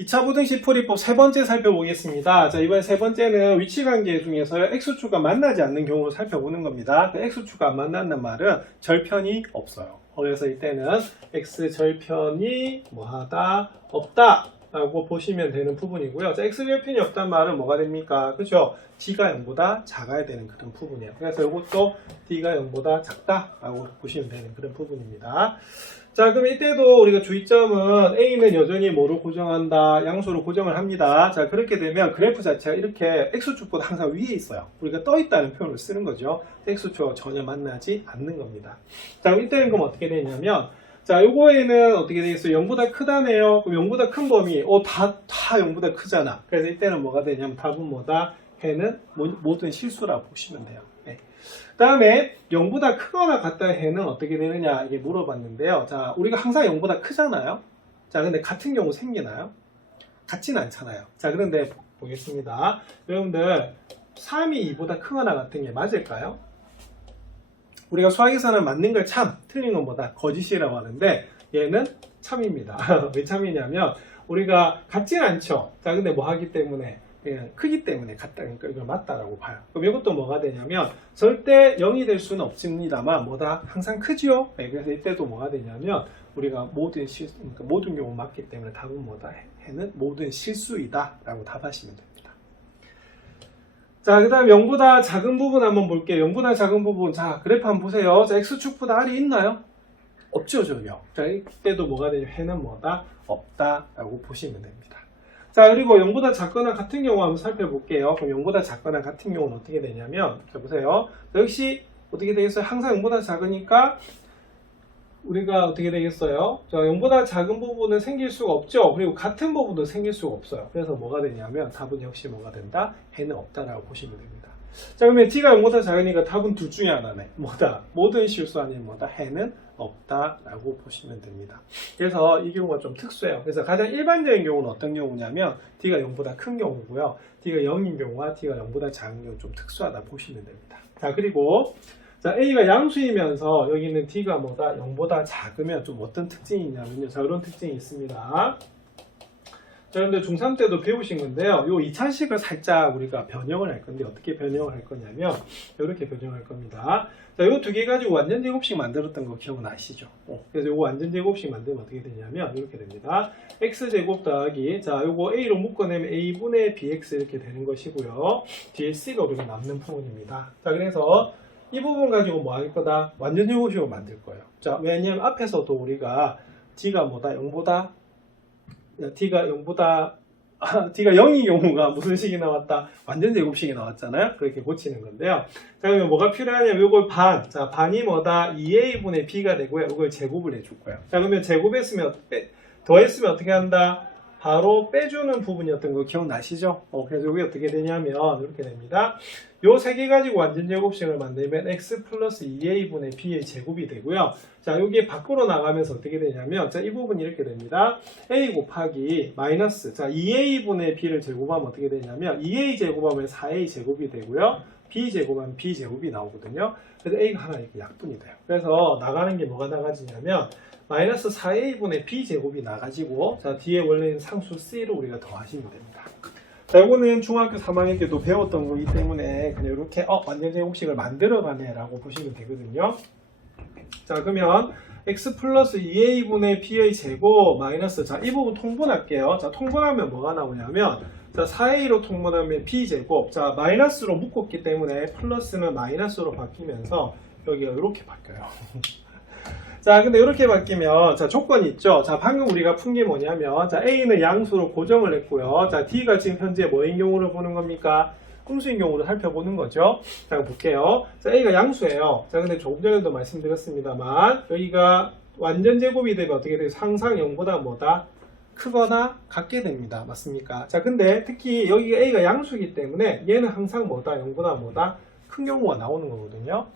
2차 부등식 풀이법 세 번째 살펴보겠습니다. 자, 이번에 세 번째는 위치관계 중에서 x축과 만나지 않는 경우를 살펴보는 겁니다. 그 x축과 안 만난다는 말은 절편이 없어요. 그래서 이때는 x절편이 뭐하다? 없다 라고 보시면 되는 부분이고요. 자, x절편이 없다는 말은 뭐가 됩니까? 그죠? d가 0보다 작아야 되는 그런 부분이에요. 그래서 이것도 d가 0보다 작다 라고 보시면 되는 그런 부분입니다. 자, 그럼 이때도 우리가 주의점은 A는 여전히 뭐로 고정한다? 양수로 고정을 합니다. 자, 그렇게 되면 그래프 자체가 이렇게 X축보다 항상 위에 있어요. 우리가 떠 있다는 표현을 쓰는 거죠. X축과 전혀 만나지 않는 겁니다. 자, 그럼 이때는 그럼 어떻게 되냐면, 자, 요거에는 어떻게 되겠어요? 0보다 크다네요. 그럼 0보다 큰 범위, 다 0보다 크잖아. 그래서 이때는 뭐가 되냐면 답은 뭐다? 해는 모든 실수라고 보시면 돼요. 네. 그 다음에 0보다 크거나 같다 해는 어떻게 되느냐 이게 물어봤는데요. 자, 우리가 항상 0보다 크잖아요. 자, 근데 같은 경우 생기나요? 같진 않잖아요. 자, 그런데 보겠습니다. 여러분들 3이 2보다 크거나 같은 게 맞을까요? 우리가 수학에서는 맞는 걸 참, 틀린 건 뭐다? 거짓이라고 하는데 얘는 참입니다. 왜 참이냐면 우리가 같진 않죠. 자, 근데 뭐 하기 때문에 그냥 크기 때문에 같다. 그러니까 이걸 맞다라고 봐요. 그럼 이것도 뭐가 되냐면 절대 0이 될 수는 없습니다만 뭐다? 항상 크지요? 네, 그래서 이때도 뭐가 되냐면 우리가 그러니까 모든 경우 맞기 때문에 답은 뭐다? 해는 모든 실수이다 라고 답하시면 됩니다. 자, 그 다음 0보다 작은 부분 한번 볼게요. 0보다 작은 부분. 자, 그래프 한번 보세요. 자, x축보다 r이 있나요? 없죠, 전혀. 자, 이때도 뭐가 되냐? 해는 뭐다? 없다 라고 보시면 됩니다. 자, 그리고 0보다 작거나 같은 경우 한번 살펴볼게요. 그럼 0보다 작거나 같은 경우는 어떻게 되냐면, 자, 보세요. 역시 어떻게 되겠어요? 항상 0보다 작으니까 우리가 어떻게 되겠어요? 자, 0보다 작은 부분은 생길 수가 없죠. 그리고 같은 부분도 생길 수가 없어요. 그래서 뭐가 되냐면 답은 역시 뭐가 된다? 해는 없다라고 보시면 됩니다. 자, 그러면 t가 0보다 작으니까 답은 둘 중에 하나네. 뭐다? 모든 실수 아닌 뭐다? 해는 없다라고 보시면 됩니다. 그래서 이 경우가 좀 특수해요. 그래서 가장 일반적인 경우는 어떤 경우냐면 t가 0보다 큰 경우고요. t가 0인 경우와 t가 0보다 작은 경우 좀 특수하다 보시면 됩니다. 자, 그리고 자, a가 양수이면서 여기는 t가 뭐다? 0보다 작으면 좀 어떤 특징이 있냐면요. 자, 이런 특징이 있습니다. 자, 근데 중3 때도 배우신 건데요. 요 2차식을 살짝 우리가 변형을 할 건데 어떻게 변형을 할 거냐면 이렇게 변형할 겁니다. 자, 요 두 개 가지고 완전 제곱식 만들었던 거 기억나시죠? 그래서 요거 완전 제곱식 만들면 어떻게 되냐면 이렇게 됩니다. x제곱 더하기 자, 요거 a로 묶어내면 a분의 bx 이렇게 되는 것이고요. 뒤에 c가 우리가 남는 부분입니다. 자, 그래서 이 부분 가지고 뭐 할 거다? 완전 제곱식으로 만들 거예요. 자, 왜냐면 앞에서도 우리가 t가 뭐다? 0보다 t가 0인 경우가 무슨 식이 나왔다? 완전 제곱식이 나왔잖아요. 그렇게 고치는 건데요. 자, 그러면 뭐가 필요하냐면 이걸 반. 자, 반이 뭐다? 2a분의 b가 되고요. 이걸 제곱을 해줄 거예요. 자, 그러면 제곱했으면 더했으면 어떻게 한다? 바로 빼주는 부분이었던 거 기억나시죠? 그래서 이게 어떻게 되냐면 이렇게 됩니다. 요 세 개 가지고 완전 제곱식을 만들면 x 플러스 2a분의 b의 제곱이 되고요. 자, 여기 밖으로 나가면서 어떻게 되냐면 자, 이 부분이 이렇게 됩니다. a 곱하기 마이너스 자, 2a분의 b를 제곱하면 어떻게 되냐면 2a 제곱하면 4a 제곱이 되고요. b 제곱하면 b 제곱이 나오거든요. 그래서 a가 하나 이렇게 약분이 돼요. 그래서 나가는 게 뭐가 나가지냐면 마이너스 4a분의 b제곱이 나가지고 자, 뒤에 원래 있는 상수 c를 우리가 더하시면 됩니다. 자, 이거는 중학교 3학년 때도 배웠던 거기 때문에 그냥 이렇게 완전 제곱식을 만들어가네 라고 보시면 되거든요. 자, 그러면 x 플러스 2a분의 b의 제곱 마이너스 자, 이 부분 통분할게요. 자, 통분하면 뭐가 나오냐면 자, 4a로 통분하면 b제곱 자, 마이너스로 묶었기 때문에 플러스는 마이너스로 바뀌면서 여기가 이렇게 바뀌어요. 자, 근데 이렇게 바뀌면 자, 조건이 있죠. 자, 방금 우리가 푼 게 뭐냐면 자, a는 양수로 고정을 했고요. 자, d가 지금 현재 뭐인 경우를 보는 겁니까? 음수인 경우를 살펴보는 거죠. 자, 볼게요. 자, a가 양수예요. 자, 근데 조금 전에도 말씀드렸습니다만 여기가 완전 제곱이 되면 어떻게 돼요? 항상 0보다 뭐다? 크거나 같게 됩니다. 맞습니까? 자, 근데 특히 여기가 a가 양수이기 때문에 얘는 항상 뭐다? 0보다 뭐다? 큰 경우가 나오는 거거든요.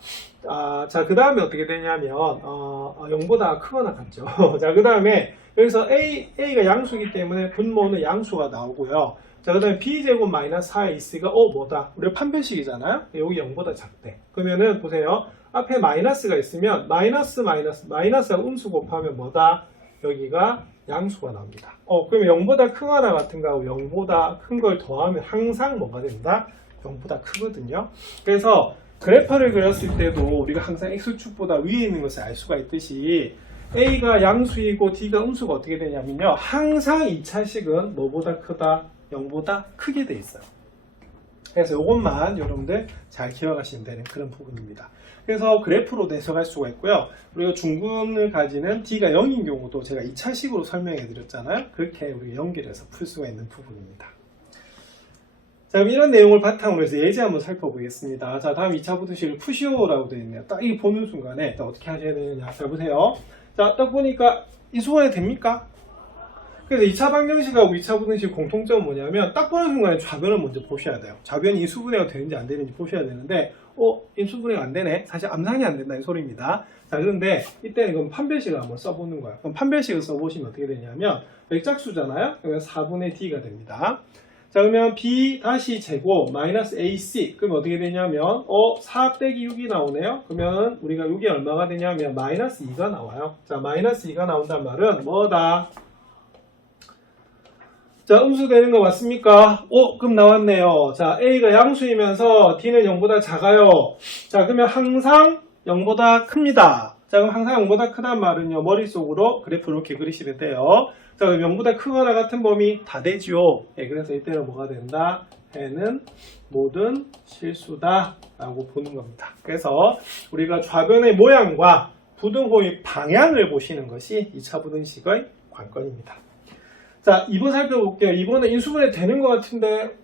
자, 그 다음에 어떻게 되냐면 0보다 크거나 같죠. 자, 그 다음에 여기서 a가 양수이기 때문에 분모는 양수가 나오고요. 자, 그 다음에 b제곱 마이너스 4ac가 뭐다? 우리가 판별식이잖아요. 여기 0보다 작대. 그러면은 보세요. 앞에 마이너스가 있으면 마이너스가 음수 곱하면 뭐다? 여기가 양수가 나옵니다. 그러면 0보다 크거나 같은 거하고 0보다 큰 걸 더하면 항상 뭐가 된다? 0보다 크거든요. 그래서 그래프를 그렸을 때도 우리가 항상 x축보다 위에 있는 것을 알 수가 있듯이 a가 양수이고 d가 음수가 어떻게 되냐면요. 항상 2차식은 뭐보다 크다? 0보다 크게 돼 있어요. 그래서 이것만 여러분들 잘 기억하시면 되는 그런 부분입니다. 그래서 그래프로 해석할 수가 있고요. 우리가 중근을 가지는 d가 0인 경우도 제가 2차식으로 설명해 드렸잖아요. 그렇게 우리가 연결해서 풀 수가 있는 부분입니다. 자, 그럼 이런 내용을 바탕으로 해서 예제 한번 살펴보겠습니다. 자, 다음 2차 부등식을 푸시오라고 되어 있네요. 딱 이 보는 순간에 딱 어떻게 하셔야 되느냐. 자, 보세요. 자, 딱 보니까 이수분해 됩니까? 그래서 2차 방정식하고 2차 부등식 공통점은 뭐냐면 딱 보는 순간에 좌변을 먼저 보셔야 돼요. 좌변이 인수분해가 되는지 안 되는지 보셔야 되는데 인수분해가 안 되네. 사실 암산이 안 된다는 소리입니다. 자, 그런데 이때는 그럼 판별식을 한번 써보는 거예요. 그럼 판별식을 써보시면 어떻게 되냐면 백작수잖아요. 그러면 4분의 d가 됩니다. 자, 그러면 b 다시 제곱 마이너스 ac 그러면 어떻게 되냐면 4 빼기 6이 나오네요. 그러면 우리가 6이 얼마가 되냐면 마이너스 2가 나와요. 자, 마이너스 2가 나온단 말은 뭐다? 자, 음수 되는 거 맞습니까? 그럼 나왔네요. 자, A가 양수이면서 D는 0보다 작아요. 자, 그러면 항상 0보다 큽니다. 자, 그럼 항상 0보다 크다는 말은요, 머릿속으로 그래프 이렇게 그리시면 돼요. 자, 그럼 0보다 크거나 같은 범위 다 되지요. 예, 그래서 이때는 뭐가 된다? 해는 모든 실수다 라고 보는 겁니다. 그래서 우리가 좌변의 모양과 부등호의 방향을 보시는 것이 2차 부등식의 관건입니다. 자, 2번 살펴볼게요. 2번은 인수분해 되는 것 같은데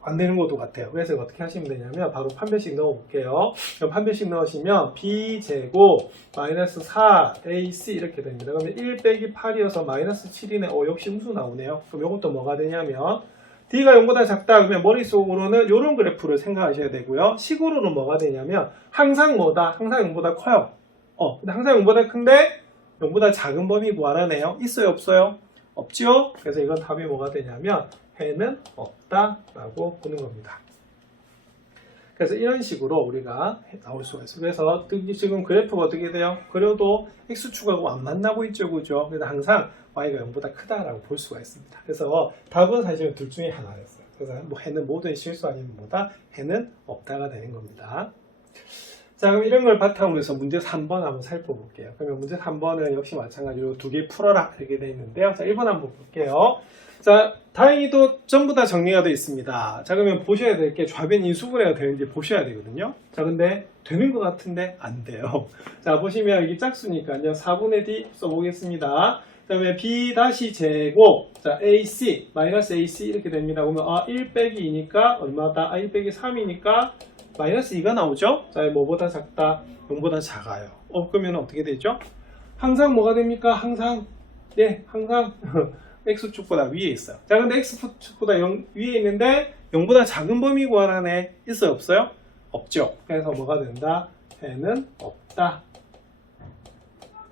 안 되는 것도 같아요. 그래서 어떻게 하시면 되냐면 바로 판별식 넣어볼게요. 그럼 판별식 넣으시면 b제곱 마이너스 4ac 이렇게 됩니다. 그러면 1 빼기 8이어서 마이너스 7이네. 역시 음수 나오네요. 그럼 이것도 뭐가 되냐면 d가 0보다 작다. 그러면 머릿속으로는 이런 그래프를 생각하셔야 되고요. 식으로는 뭐가 되냐면 항상 뭐다? 항상 0보다 커요. 근데 항상 0보다 큰데 0보다 작은 범위 구하라네요. 있어요? 없어요? 없죠? 그래서 이건 답이 뭐가 되냐면 해는 없다라고 보는 겁니다. 그래서 이런 식으로 우리가 나올 수가 있어요. 그래서 지금 그래프가 어떻게 돼요? 그려도 x축하고 안 만나고 있죠, 그죠? 그래서 항상 y가 0보다 크다라고 볼 수가 있습니다. 그래서 답은 사실은 둘 중에 하나였어요. 그래서 뭐 해는 모든 실수 아니면 뭐다? 해는 없다가 되는 겁니다. 자, 그럼 이런 걸 바탕으로 해서 문제 3번 한번 살펴볼게요. 그러면 문제 3번은 역시 마찬가지로 두 개 풀어라 이렇게 되어 있는데요. 자, 1번 한번 볼게요. 자, 다행히도 전부 다 정리가 되어 있습니다. 자, 그러면 보셔야 될 게 좌변 인수분해가 되는지 보셔야 되거든요. 자, 근데 되는 것 같은데 안 돼요. 자, 보시면 이게 짝수니까요. 4분의 d 써보겠습니다. 그 다음에 b 다시 제곱, 자, ac, 마이너스 ac 이렇게 됩니다. 그러면 1 빼기 2니까 얼마다? 1 빼기 3이니까 마이너스 2가 나오죠? 자, 뭐보다 작다? 0보다 작아요. 그러면 어떻게 되죠? 항상 뭐가 됩니까? 항상 x축보다 위에 있어요. 자, 근데 x축보다 위에 있는데 0보다 작은 범위 구하라네. 있어요? 없어요? 없죠. 그래서 뭐가 된다? 해는 없다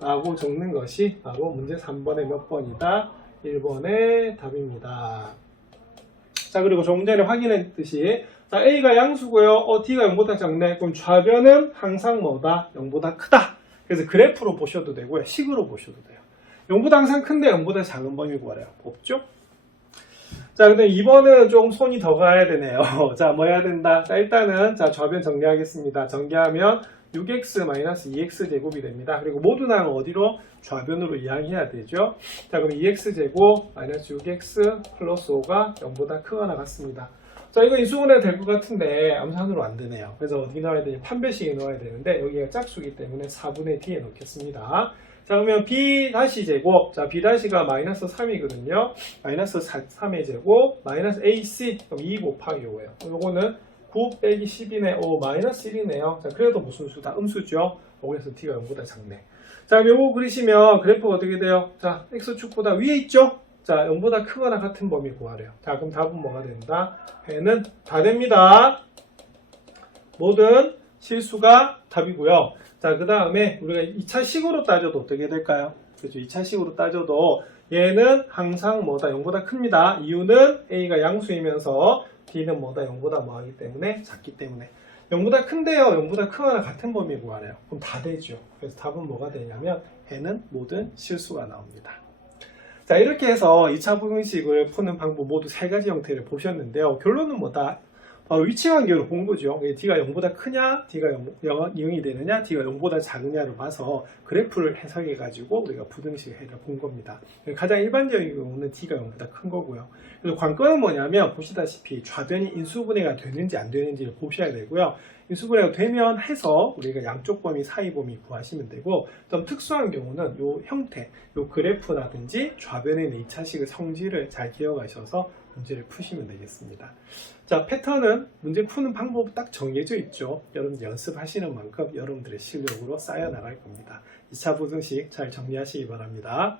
라고 적는 것이 바로 문제 3번의 몇 번이다? 1번의 답입니다. 자, 그리고 조금 전에 확인했듯이 자, A가 양수고요. D가 0보다 작네. 그럼 좌변은 항상 뭐다? 0보다 크다. 그래서 그래프로 보셔도 되고요. 식으로 보셔도 돼요. 0보다 항상 큰데 0보다 작은 범위 구하래요. 없죠? 자, 근데 2번은 조금 손이 더 가야 되네요. 자, 뭐 해야 된다? 자, 일단은 자, 좌변 정리하겠습니다. 정리하면 6x-2x 제곱이 됩니다. 그리고 모두 나는 어디로? 좌변으로 이항해야 되죠. 자, 그럼 2x 제곱 마이너스 6x 플러스 5가 0보다 크거나 같습니다. 자, 이거 인수분해 될 것 같은데 암산으로 안 되네요. 그래서 어디 넣어야 되냐? 판별식에 넣어야 되는데 여기가 짝수기 때문에 4분의 d에 넣겠습니다. 자, 그러면 b 다시 제곱, 자, b 다시가 마이너스 3이거든요. 마이너스 3의 제곱 마이너스 ac, 그럼 2 곱하기 5예요. 요거는 9 빼기 10이네. 마이너스 1이네요. 자, 그래도 무슨 수다? 음수죠. 그래서 t가 0보다 작네. 자, 요거 그리시면 그래프가 어떻게 돼요? 자, x축보다 위에 있죠? 자, 0보다 크거나 같은 범위 구하래요. 자, 그럼 답은 뭐가 된다? 해는 다 됩니다. 모든 실수가 답이고요. 자, 그 다음에 우리가 2차식으로 따져도 어떻게 될까요? 그렇죠. 2차식으로 따져도 얘는 항상 뭐다? 0보다 큽니다. 이유는 A가 양수이면서 D는 뭐다? 0보다 뭐하기 때문에? 작기 때문에. 0보다 큰데요. 0보다 크거나 같은 범위 구하래요. 그럼 다 되죠. 그래서 답은 뭐가 되냐면 해는 모든 실수가 나옵니다. 자, 이렇게 해서 2차 부등식을 푸는 방법 모두 세 가지 형태를 보셨는데요. 결론은 뭐다? 바로 위치관계로 본 거죠. D가 0보다 크냐, D가 0이 되느냐, D가 0보다 작으냐를 봐서 그래프를 해석해가지고 우리가 부등식을 해본 겁니다. 가장 일반적인 경우는 D가 0보다 큰 거고요. 그래서 관건은 뭐냐면 보시다시피 좌변이 인수분해가 되는지 안 되는지를 보셔야 되고요. 인수분해가 되면 해서 우리가 양쪽 범위, 사이 범위 구하시면 되고, 좀 특수한 경우는 요 형태, 요 그래프라든지 좌변에 있는 2차식의 성질을 잘 기억하셔서 문제를 푸시면 되겠습니다. 자, 패턴은 문제 푸는 방법 딱 정해져 있죠. 여러분 연습하시는 만큼 여러분들의 실력으로 쌓여 나갈 겁니다. 2차 부등식 잘 정리하시기 바랍니다.